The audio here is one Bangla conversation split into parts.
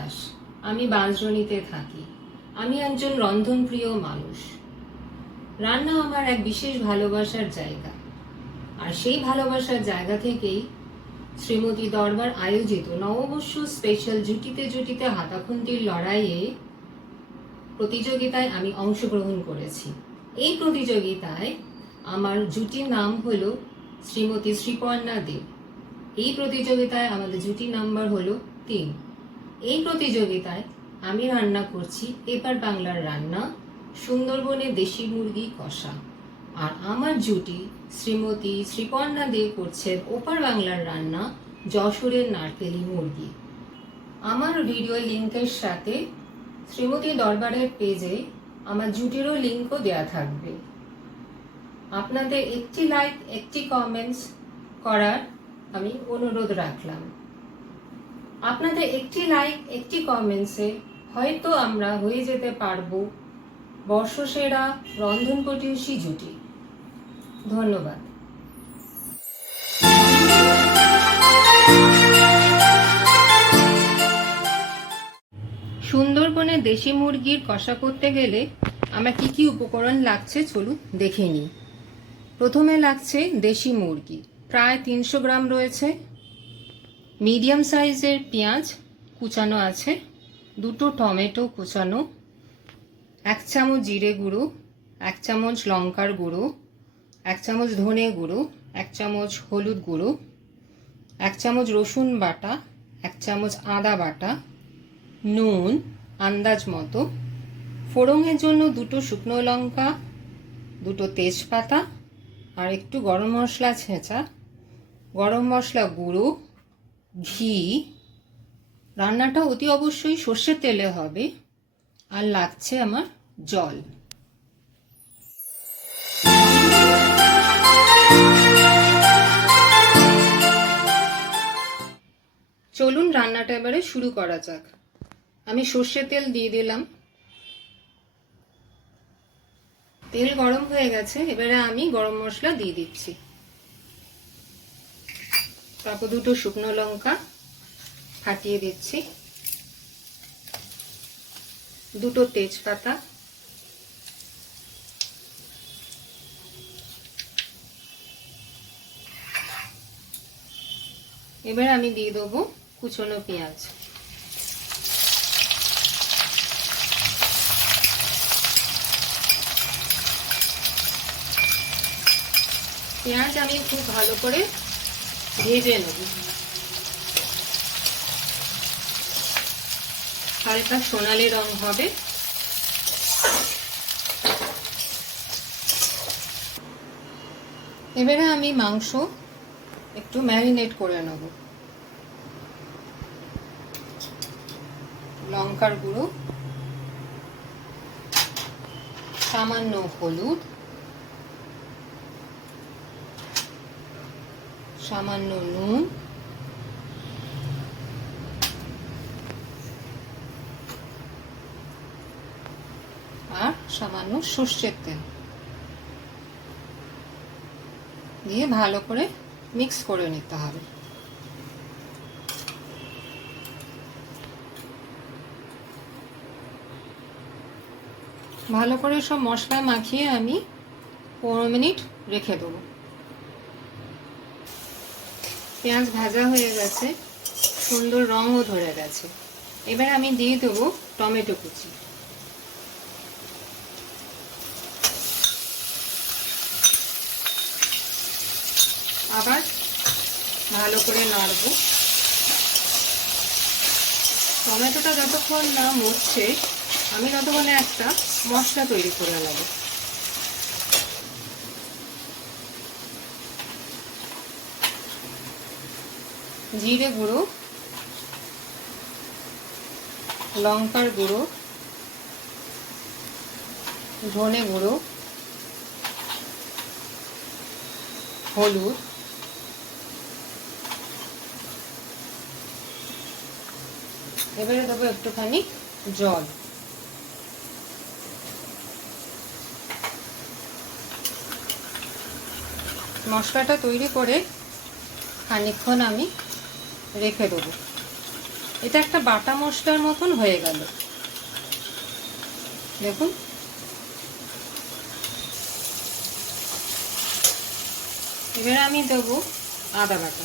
দাস। আমি বাঁশদ্রোণীতে থাকি। আমি একজন রন্ধনপ্রিয় মানুষ। রান্না আমার এক বিশেষ ভালোবাসার জায়গা। আর সেই ভালোবাসার জায়গা থেকেই শ্রীমতী দরবার আয়োজিত নববর্ষ স্পেশাল জুটিতে জুটিতে হাতাখুন্তির লড়াইয়ে প্রতিযোগিতায় আমি অংশগ্রহণ করেছি। এই প্রতিযোগিতায় আমার জুটির নাম হলো শ্রীমতী শ্রীপর্ণা দেব। এই প্রতিযোগিতায় আমাদের জুটি নাম্বার হলো 3। এই প্রতিযোগিতায় আমি রান্না করছি এপার বাংলার রান্না সুন্দরবনে দেশি মুরগি কষা, আর আমার জুটি শ্রীমতী শ্রীপর্ণা দে করছেন ওপার বাংলার রান্না যশোরের নারকেলি মুরগি। আমার ভিডিও লিঙ্কের সাথে শ্রীমতী দরবারের পেজে আমার জুটিরও লিঙ্কও দেয়া থাকবে। আপনাদের একটি লাইক একটি কমেন্টস করার আমি অনুরোধ রাখলাম। আপনাদের একটি লাইক একটি কমেন্টসে হয়তো আমরা হয়ে যেতে পারবো বর্ষসেরা রন্ধনপটীয়সী জুটি। ধন্যবাদ। সুন্দরবনে দেশি মুরগির কষা করতে গেলে আমার কি কি উপকরণ লাগছে চলুন দেখে নিই। প্রথমে লাগছে দেশি মুরগি, প্রায় 300 গ্রাম রয়েছে। মিডিয়াম সাইজের পেঁয়াজ কুচানো আছে, 2টো টমেটো কুচানো, 1 চামচ জিরে গুঁড়ো, 1 চামচ লঙ্কার গুঁড়ো, 1 চামচ ধনে গুঁড়ো, 1 চামচ হলুদ গুঁড়ো, 1 চামচ রসুন বাটা, 1 চামচ আদা বাটা, নুন আন্দাজ মতো, ফোড়নের জন্য 2টো শুকনো লঙ্কা, 2টো তেজপাতা আর একটু গরম মশলা ছেঁচা, গরম মশলা গুঁড়ো, ঘি। রান্নাটা অতি অবশ্যই সর্ষের তেলে হবে। আর লাগছে আমার জল। চলুন রান্নাটা এবারে শুরু করা যাক। আমি সর্ষের তেল দিয়ে দিলাম। তেল গরম হয়ে গেছে, এবারে আমি গরম মশলা দিয়ে দিচ্ছি। তারপর 2টো শুকনো লঙ্কা ফাটিয়ে দিচ্ছি, 2টো তেজপাতা, এবার আমি দিয়ে দেবো কুচনো পেঁয়াজ। পেঁয়াজ আমি খুব ভালো করে ভেজে নেব, হালকা সোনালি রং হবে। এবারে আমি মাংস একটু ম্যারিনেট করে নেব। লঙ্কার গুঁড়ো, সামান্য হলুদ, সামান্য নুন, আর সামান্য সর্ষের তেল দিয়ে ভালো করে মিক্স করে নিতে হবে। ভালো করে সব মশলা মাখিয়ে আমি 15 মিনিট রেখে দেবো। পেঁয়াজ ভাজা হয়ে গেছে, সুন্দর রঙও ধরে গেছে। এবার আমি দিয়ে দেবো টমেটো কুচি। আবার ভালো করে নাড়ব। টমেটোটা যতক্ষণ না মরছে আমি ততক্ষণে একটা মশলা তৈরি করে নেব। জিরে গুঁড়ো, লঙ্কার গুঁড়ো, ধনে গুঁড়ো, হলুদ, এবারে দেবো একটুখানি জল। মশলাটা তৈরি করে খানিকক্ষণ আমি রেখে দেবো। এটা একটা বাটা মশলার মতন হয়ে গেল, দেখুন। এবারে আমি দেবো আদা বাটা।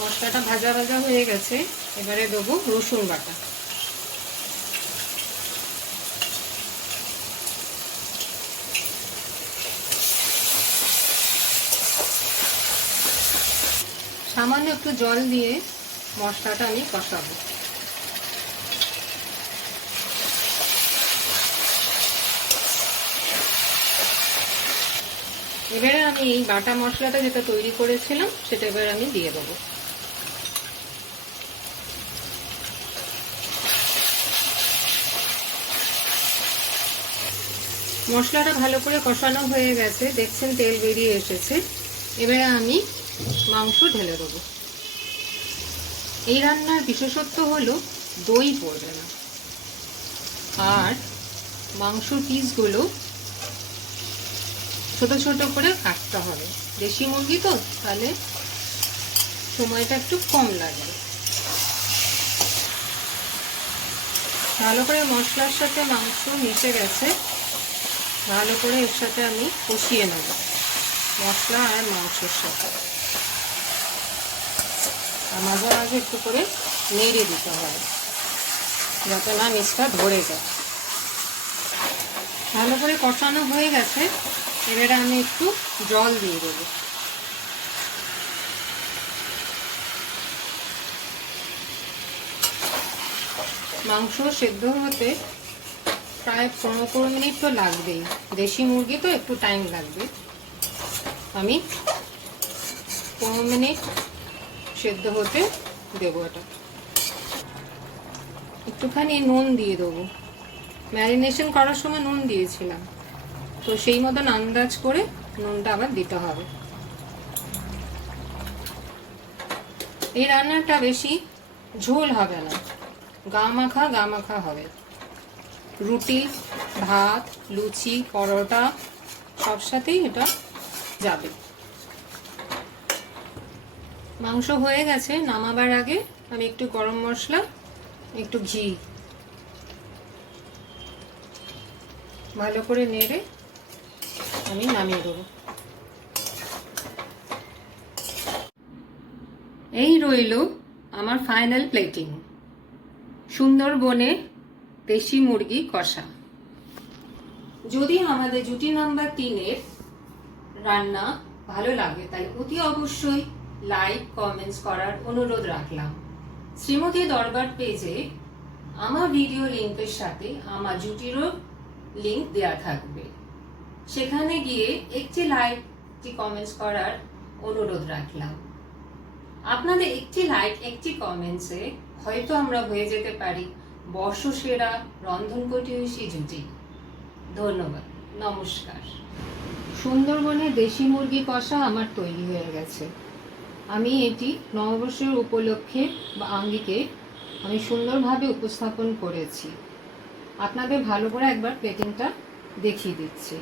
মশলাটা ভাজা ভাজা হয়ে গেছে, এবারে দেবো রসুন বাটা। সামান্য একটু জল দিয়ে মশলাটা আমি কষাবো। এবারে আমি এই বাটা মশলাটা যেটা তৈরি করেছিলাম সেটা এবার আমি দিয়ে দেবো। মশলাটা ভালো করে কষানো হয়ে গেছে, দেখছেন তেল বেরিয়ে এসেছে। এবারে আমি মাংস ঢেলে দেবো। এই রান্নার বিশেষত্ব হলো দই পড়বে না, আর মাংসর পিসগুলো ছোট ছোট করে কাটতে হবে। দেশি মুরগি তো, তাহলে সময়টা একটু কম লাগবে। ভালো করে মশলার সাথে মাংস মিশে গেছে, ভালো করে এর সাথে আমি কষিয়ে নেব, মশলা আর মাংসের সাথে। আর মাঝে মাঝে একটু করে নেড়ে দিতে হবে যাতে না নিচটা ধরে যায়। ভালো করে কষানো হয়ে গেছে, এবারে আমি একটু জল দিয়ে দেবো। মাংস সেদ্ধ হতে প্রায় 15 মিনিট তো লাগবেই, দেশি মুরগি তো একটু টাইম লাগবে। আমি 15 মিনিট সেদ্ধ হতে দেবো। এটা একটুখানি নুন দিয়ে দেবো, ম্যারিনেশন করার সময় নুন দিয়েছিলাম, তো সেই মতন আন্দাজ করে নুনটা আবার দিতে হবে। এই রান্নাটা বেশি ঝোল হবে না, গা মাখা হবে। রুটি, ভাত, লুচি, পরোটা সব সাথেই এটা যাবে। মাংস হয়ে গেছে, নামাবার আগে আমি একটু গরম মশলা, একটু ঘি ভালো করে নেড়ে আমি নামিয়ে দেবো। এই রইল আমার ফাইনাল প্লেটিং, সুন্দরবনে দেশি মুরগি কষা। যদি আমাদের জুটি নাম্বার 3-এর রান্না ভালো লাগে তাহলে অতি অবশ্যই লাইক কমেন্টস করার অনুরোধ রাখলাম। শ্রীমতী দরবার পেজে আমার ভিডিও লিংকের সাথে আমার জুটিরও লিংক দেয়া থাকবে, সেখানে গিয়ে একটি লাইক, একটি কমেন্টস করার অনুরোধ রাখলাম। আপনাদের একটি লাইক, একটি কমেন্টসে হয়তো আমরা হয়ে যেতে পারি বর্ষসেরা রন্ধন প্রতিবেশী জুটি। ধন্যবাদ, নমস্কার। সুন্দরবনে দেশি মুরগি কষা আমার তৈরি হয়ে গেছে। আমি এটি নববর্ষের উপলক্ষে বা আঙ্গিকে আমি সুন্দরভাবে উপস্থাপন করেছি। আপনাদের ভালো করে একবার প্লেটিংটা দেখিয়ে দিচ্ছি।